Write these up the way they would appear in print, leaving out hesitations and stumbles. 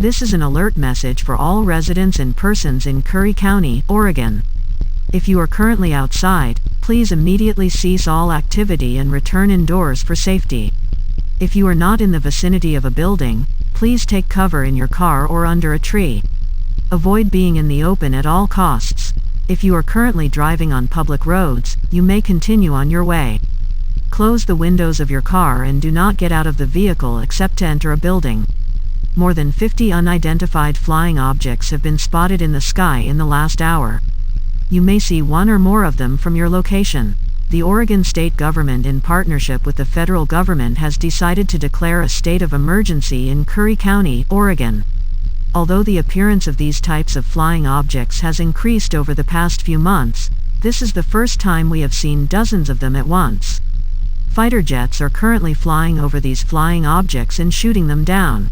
This is an alert message for all residents and persons in Curry County, Oregon. If you are currently outside, please immediately cease all activity and return indoors for safety. If you are not in the vicinity of a building, please take cover in your car or under a tree. Avoid being in the open at all costs. If you are currently driving on public roads, you may continue on your way. Close the windows of your car and do not get out of the vehicle except to enter a building. More than 50 unidentified flying objects have been spotted in the sky in the last hour. You may see one or more of them from your location. The Oregon state government, in partnership with the federal government, has decided to declare a state of emergency in Curry County, Oregon. Although the appearance of these types of flying objects has increased over the past few months, this is the first time we have seen dozens of them at once. Fighter jets are currently flying over these flying objects and shooting them down.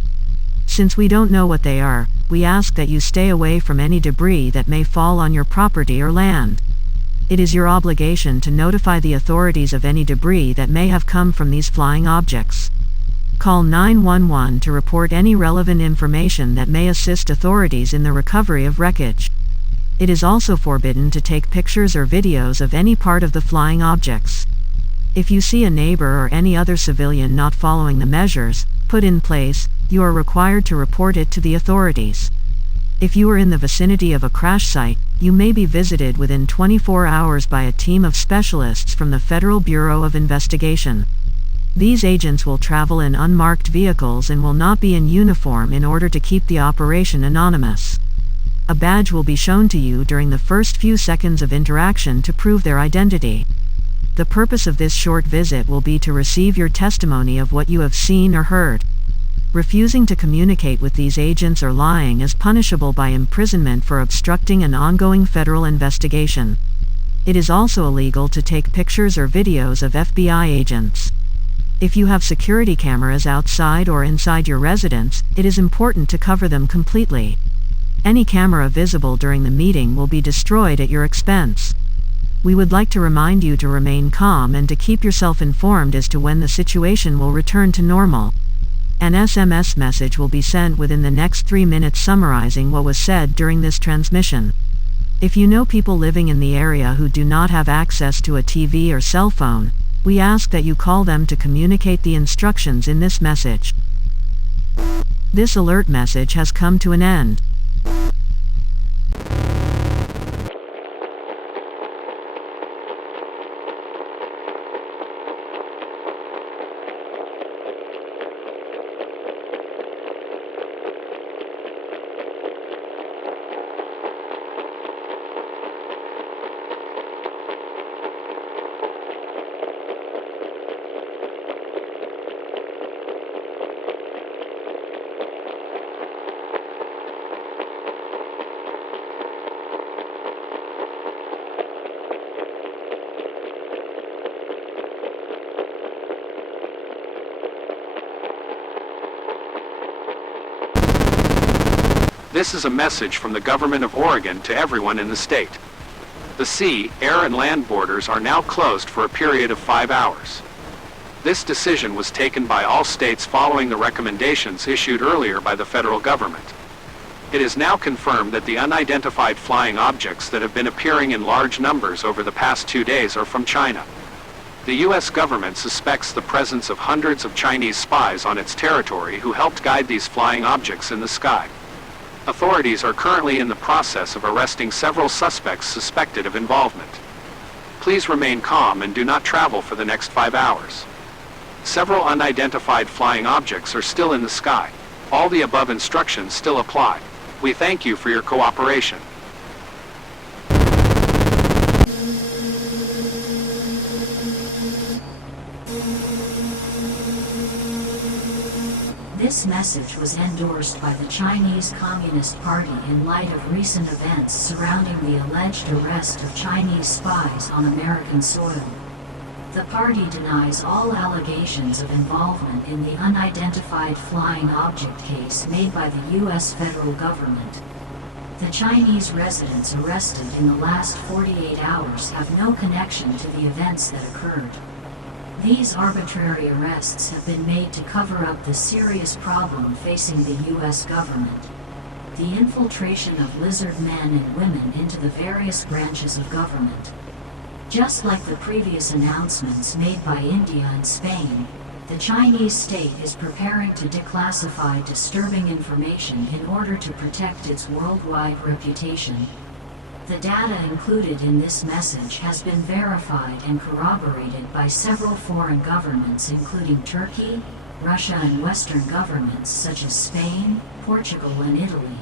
Since we don't know what they are, we ask that you stay away from any debris that may fall on your property or land. It is your obligation to notify the authorities of any debris that may have come from these flying objects. Call 911 to report any relevant information that may assist authorities in the recovery of wreckage. It is also forbidden to take pictures or videos of any part of the flying objects. If you see a neighbor or any other civilian not following the measures put in place, you are required to report it to the authorities. If you are in the vicinity of a crash site, you may be visited within 24 hours by a team of specialists from the Federal Bureau of Investigation. These agents will travel in unmarked vehicles and will not be in uniform in order to keep the operation anonymous. A badge will be shown to you during the first few seconds of interaction to prove their identity. The purpose of this short visit will be to receive your testimony of what you have seen or heard. Refusing to communicate with these agents or lying is punishable by imprisonment for obstructing an ongoing federal investigation. It is also illegal to take pictures or videos of FBI agents. If you have security cameras outside or inside your residence, it is important to cover them completely. Any camera visible during the meeting will be destroyed at your expense. We would like to remind you to remain calm and to keep yourself informed as to when the situation will return to normal. An SMS message will be sent within the next 3 minutes summarizing what was said during this transmission. If you know people living in the area who do not have access to a TV or cell phone, we ask that you call them to communicate the instructions in this message. This alert message has come to an end. This is a message from the government of Oregon to everyone in the state. The sea, air and land borders are now closed for a period of 5 hours. This decision was taken by all states following the recommendations issued earlier by the federal government. It is now confirmed that the unidentified flying objects that have been appearing in large numbers over the past 2 days are from China. The U.S. government suspects the presence of hundreds of Chinese spies on its territory who helped guide these flying objects in the sky. Authorities are currently in the process of arresting several suspects suspected of involvement. Please remain calm and do not travel for the next 5 hours. Several unidentified flying objects are still in the sky. All the above instructions still apply. We thank you for your cooperation. This message was endorsed by the Chinese Communist Party in light of recent events surrounding the alleged arrest of Chinese spies on American soil. The party denies all allegations of involvement in the unidentified flying object case made by the U.S. federal government. The Chinese residents arrested in the last 48 hours have no connection to the events that occurred. These arbitrary arrests have been made to cover up the serious problem facing the U.S. government: the infiltration of lizard men and women into the various branches of government. Just like the previous announcements made by India and Spain, the Chinese state is preparing to declassify disturbing information in order to protect its worldwide reputation. The data included in this message has been verified and corroborated by several foreign governments, including Turkey, Russia, and Western governments such as Spain, Portugal, and Italy.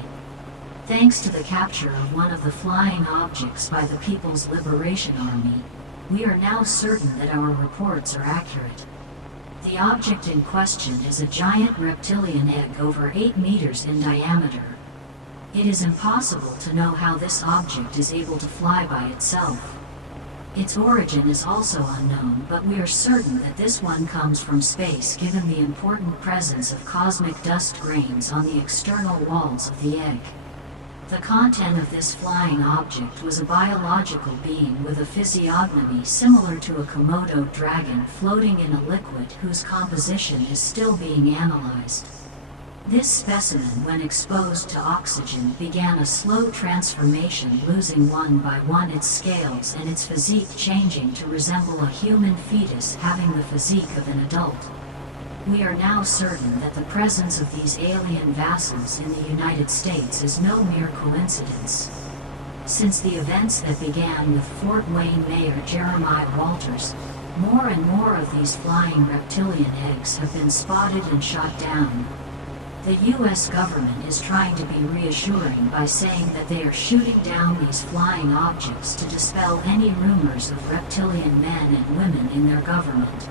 Thanks to the capture of one of the flying objects by the People's Liberation Army, we are now certain that our reports are accurate. The object in question is a giant reptilian egg over 8 meters in diameter. It is impossible to know how this object is able to fly by itself. Its origin is also unknown, but we are certain that this one comes from space given the important presence of cosmic dust grains on the external walls of the egg. The content of this flying object was a biological being with a physiognomy similar to a Komodo dragon floating in a liquid whose composition is still being analyzed. This specimen, when exposed to oxygen, began a slow transformation, losing one by one its scales and its physique changing to resemble a human fetus having the physique of an adult. We are now certain that the presence of these alien vassals in the United States is no mere coincidence. Since the events that began with Fort Wayne Mayor Jeremiah Walters, more and more of these flying reptilian eggs have been spotted and shot down. The U.S. government is trying to be reassuring by saying that they are shooting down these flying objects to dispel any rumors of reptilian men and women in their government.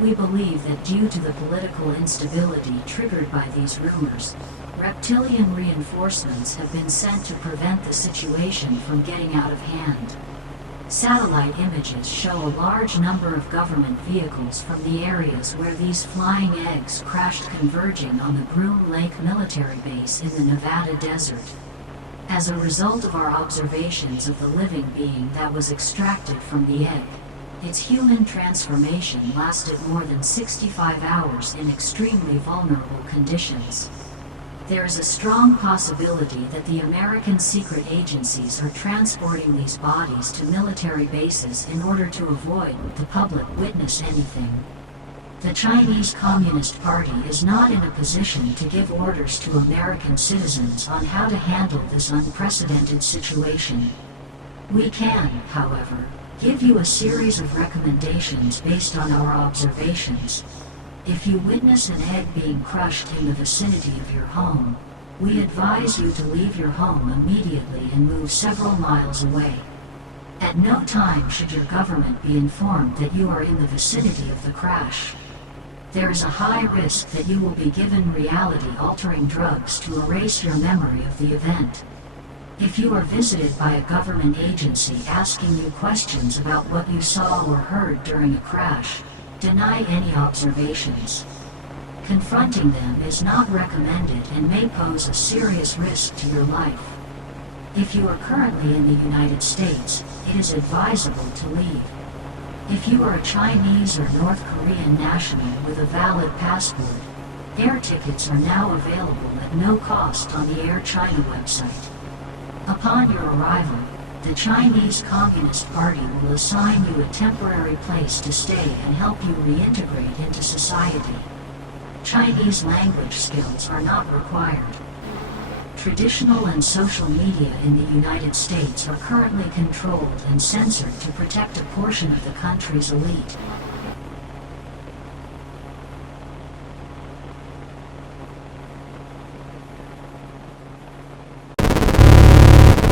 We believe that due to the political instability triggered by these rumors, reptilian reinforcements have been sent to prevent the situation from getting out of hand. Satellite images show a large number of government vehicles from the areas where these flying eggs crashed converging on the Groom Lake military base in the Nevada desert. As a result of our observations of the living being that was extracted from the egg, its human transformation lasted more than 65 hours in extremely vulnerable conditions. There is a strong possibility that the American secret agencies are transporting these bodies to military bases in order to avoid the public witness anything. The Chinese Communist Party is not in a position to give orders to American citizens on how to handle this unprecedented situation. We can, however, give you a series of recommendations based on our observations. If you witness an egg being crushed in the vicinity of your home, we advise you to leave your home immediately and move several miles away. At no time should your government be informed that you are in the vicinity of the crash. There is a high risk that you will be given reality-altering drugs to erase your memory of the event. If you are visited by a government agency asking you questions about what you saw or heard during a crash, deny any observations. Confronting them is not recommended and may pose a serious risk to your life. If you are currently in the United States, it is advisable to leave. If you are a Chinese or North Korean national with a valid passport, air tickets are now available at no cost on the Air China website. Upon your arrival, the Chinese Communist Party will assign you a temporary place to stay and help you reintegrate into society. Chinese language skills are not required. Traditional and social media in the United States are currently controlled and censored to protect a portion of the country's elite.